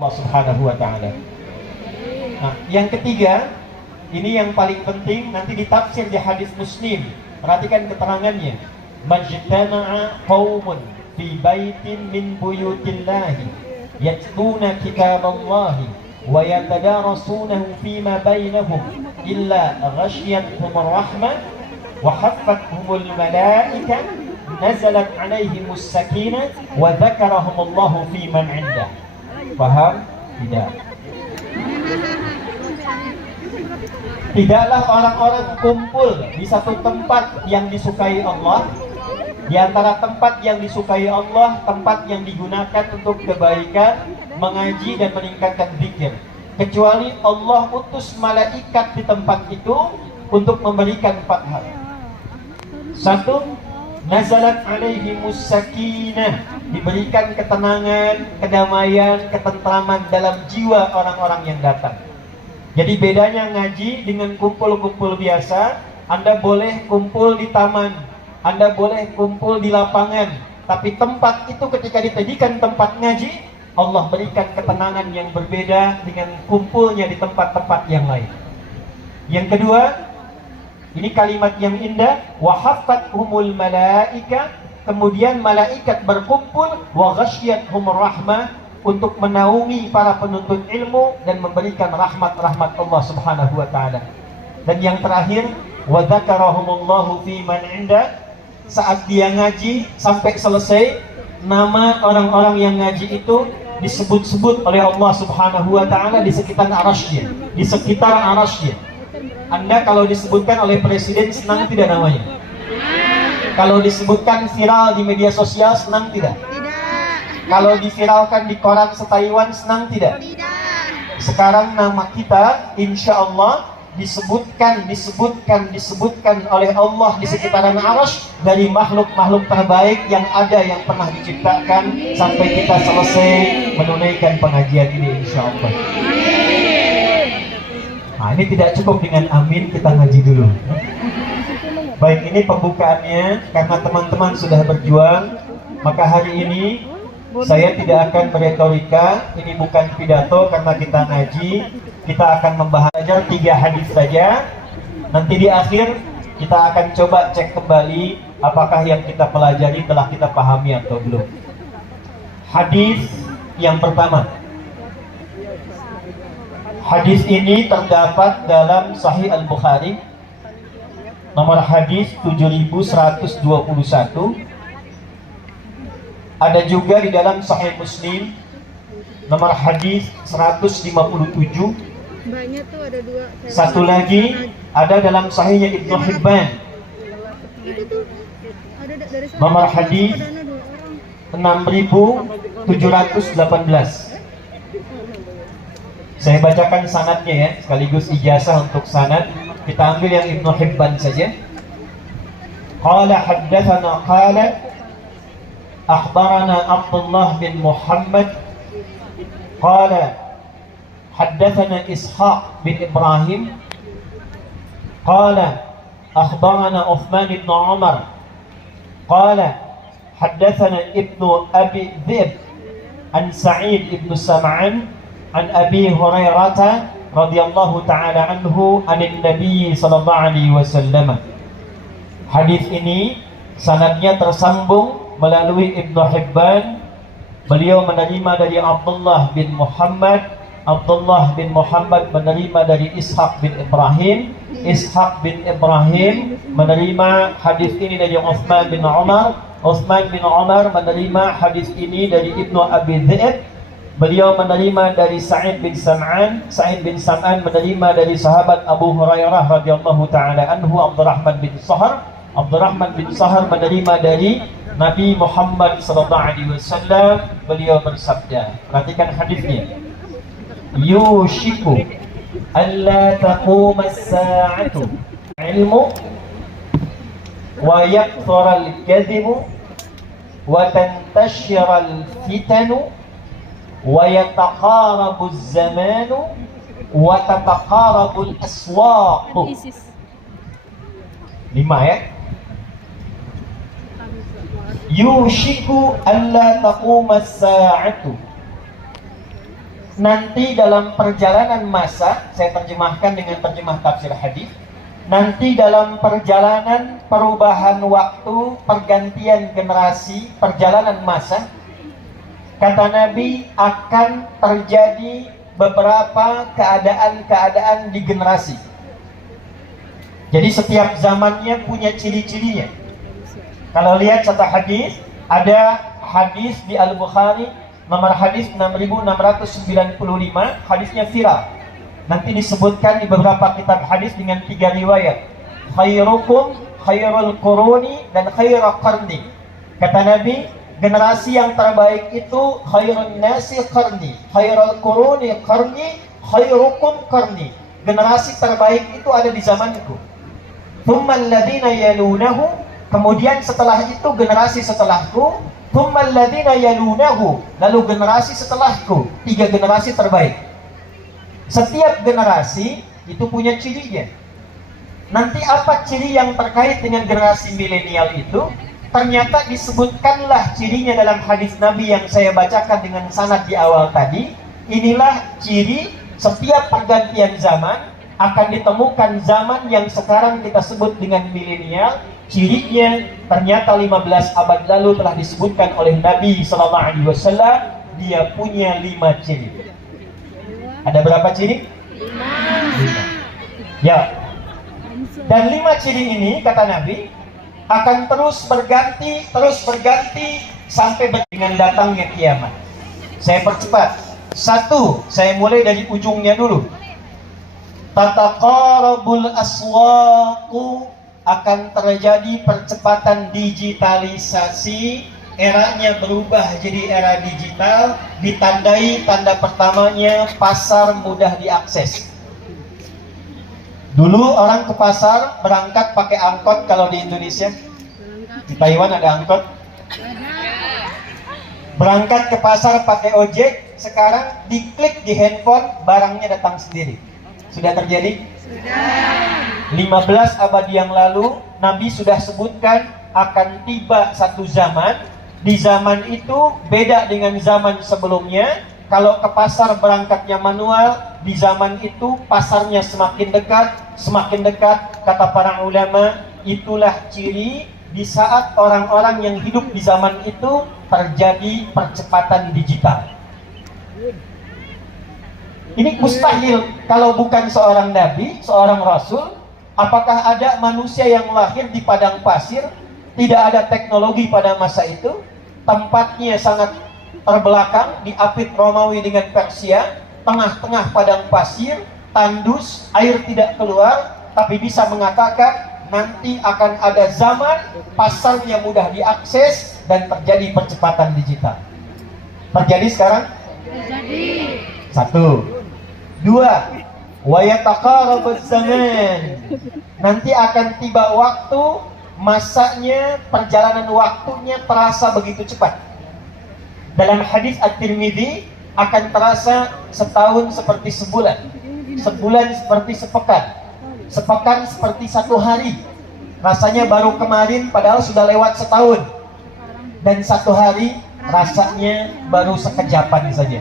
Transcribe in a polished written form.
Allah Subhanahu wa taala. Nah, yang ketiga, ini yang paling penting, nanti ditafsir di hadis Muslim. Perhatikan keterangannya. Majtama'a qaumun fi baitin min buyutillahi yatluna kitaballahi wa yatadarasunahu fima bainahum illa ghashiyatuhum ar-rahmah wa haffathumul malaikah nazalat 'alaihimus sakinah wa dzakarahumullahu fi man 'indah. Paham? Tidak. Tidaklah orang-orang kumpul di satu tempat yang disukai Allah. Di antara tempat yang disukai Allah, tempat yang digunakan untuk kebaikan, mengaji dan meningkatkan zikir, kecuali Allah utus malaikat di tempat itu untuk memberikan 4 hal. 1. Nazalat alaihimus sakinah, diberikan ketenangan, kedamaian, ketentraman dalam jiwa orang-orang yang datang. Jadi bedanya ngaji dengan kumpul-kumpul biasa. Anda boleh kumpul di taman, Anda boleh kumpul di lapangan, tapi tempat itu ketika dijadikan tempat ngaji, Allah berikan ketenangan yang berbeda dengan kumpulnya di tempat-tempat yang lain. Yang kedua, ini kalimat yang indah, wa haffathumul malaika, kemudian malaikat berkumpul, wa ghasyiyatuhumur rahmah, untuk menaungi para penuntut ilmu dan memberikan rahmat-rahmat Allah Subhanahu wa taala. Dan yang terakhir, wa dzakarahumullahu fi man 'inda, saat dia ngaji sampai selesai, nama orang-orang yang ngaji itu disebut-sebut oleh Allah Subhanahu wa taala di sekitar arasy-Nya, di sekitar arasy-Nya. Anda kalau disebutkan oleh presiden senang tidak namanya? Kalau disebutkan viral di media sosial senang tidak? Kalau diviralkan di koran se-Taiwan senang tidak? Sekarang nama kita insya Allah disebutkan oleh Allah di sekitaran arasy dari makhluk-makhluk terbaik yang ada yang pernah diciptakan sampai kita selesai menunaikan pengajian ini insya Allah. Nah, ini tidak cukup dengan amin, kita ngaji dulu. Baik, ini pembukaannya. Karena teman-teman sudah berjuang, maka hari ini saya tidak akan beretorika. Ini bukan pidato karena kita ngaji. Kita akan membahas 3 hadis saja. Nanti di akhir kita akan coba cek kembali apakah yang kita pelajari telah kita pahami atau belum. Hadis yang pertama. Hadis ini terdapat dalam Sahih Al-Bukhari, nomor hadis 7121. Ada juga di dalam Sahih Muslim, nomor hadis 157. Banyak tuh, ada 2. Satu lagi ada dalam Sahihnya Ibnu Hibban, nomor hadis 6718. Saya bacakan sanadnya ya, sekaligus ijazah untuk sanad. Kita ambil yang Ibnu Hibban saja. Qala haddatsana qala akhbarana Abdullah bin Muhammad qala haddatsana Ishaq bin Ibrahim qala akhbarana Uthman bin Umar qala haddatsana Ibnu Abi Dhib an Sa'id ibn Sam'an an Abi Hurairah radhiyallahu ta'ala anhu anin Nabi sallallahu alaihi wasallam. Hadis ini sanadnya tersambung melalui Ibnu Hibban. Beliau menerima dari Abdullah bin Muhammad, Abdullah bin Muhammad menerima dari Ishaq bin Ibrahim, Ishaq bin Ibrahim menerima hadis ini dari Uthman bin Umar, Uthman bin Umar menerima hadis ini dari Ibnu Abi Dhib. Beliau menerima dari Sa'id bin Sam'an, Sa'id bin Sam'an menerima dari sahabat Abu Hurairah radhiyallahu ta'ala anhu, Abdurrahman bin Sahar. Abdurrahman bin Sahar menerima dari Nabi Muhammad sallallahu alaihi wasallam. Beliau bersabda, perhatikan hadisnya. Yushiku alla taquma as-sa'atu ilmu wa yakthura al-kadhibu wa tantashira al-fitanu wa yataqarabu az-zamanu wa tataqarabu al-aswaq. 5 ya. Yushiku alla taquma as-sa'atu, nanti dalam perjalanan masa, saya terjemahkan dengan terjemah tafsir hadis, nanti dalam perjalanan perubahan waktu, pergantian generasi, perjalanan masa, kata Nabi akan terjadi beberapa keadaan-keadaan di generasi. Jadi setiap zamannya punya ciri-cirinya. Kalau lihat satu hadis, ada hadis di Al-Bukhari nomor hadis 6695, hadisnya viral. Nanti disebutkan di beberapa kitab hadis dengan 3 riwayat. Khairukum khairul quruni dan khairul qarni. Kata Nabi, generasi yang terbaik itu khairun nasi qarni, khairul quruni qarni, khairukum qarni. Generasi terbaik itu ada di zamanku. Thummal ladina yalunahu, kemudian setelah itu generasi setelahku. Thummal ladina yalunahu, lalu generasi setelahku. 3 generasi terbaik. Setiap generasi itu punya cirinya. Nanti apa ciri yang terkait dengan generasi milenial itu? Ternyata disebutkanlah cirinya dalam hadis Nabi yang saya bacakan dengan sanad di awal tadi. Inilah ciri setiap pergantian zaman akan ditemukan zaman yang sekarang kita sebut dengan milenial. Cirinya ternyata 15 abad lalu telah disebutkan oleh Nabi SAW. Dia punya 5 ciri. Ada berapa ciri? 5. Ya. Dan 5 ciri ini kata Nabi akan terus berganti sampai dengan datangnya kiamat. Saya percepat. 1, saya mulai dari ujungnya dulu. Tataqarabul aswaqu, akan terjadi percepatan digitalisasi. Eranya berubah jadi era digital, ditandai tanda pertamanya pasar mudah diakses. Dulu orang ke pasar berangkat pakai angkot kalau di Indonesia. Di Taiwan ada angkot. Berangkat ke pasar pakai ojek, sekarang diklik di handphone, barangnya datang sendiri. Sudah terjadi? Sudah. 15 abad yang lalu, Nabi sudah sebutkan akan tiba satu zaman. Di zaman itu beda dengan zaman sebelumnya. Kalau ke pasar berangkatnya manual, di zaman itu pasarnya semakin dekat, kata para ulama, itulah ciri di saat orang-orang yang hidup di zaman itu terjadi percepatan digital. Ini mustahil kalau bukan seorang nabi, seorang rasul. Apakah ada manusia yang lahir di padang pasir, tidak ada teknologi pada masa itu, tempatnya sangat terbelakang, diapit Romawi dengan Persia, tengah-tengah padang pasir, tandus, air tidak keluar, tapi bisa mengatakan nanti akan ada zaman pasarnya mudah diakses dan terjadi percepatan digital. Terjadi sekarang? Terjadi. 1. 2. Wa yataqarabuz zaman. Nanti akan tiba waktu, masanya, perjalanan waktunya terasa begitu cepat. Dalam hadis At-Tirmidzi akan terasa setahun seperti sebulan, sebulan seperti sepekan, sepekan seperti 1 hari. Rasanya baru kemarin padahal sudah lewat setahun. Dan 1 hari rasanya baru sekejapan saja.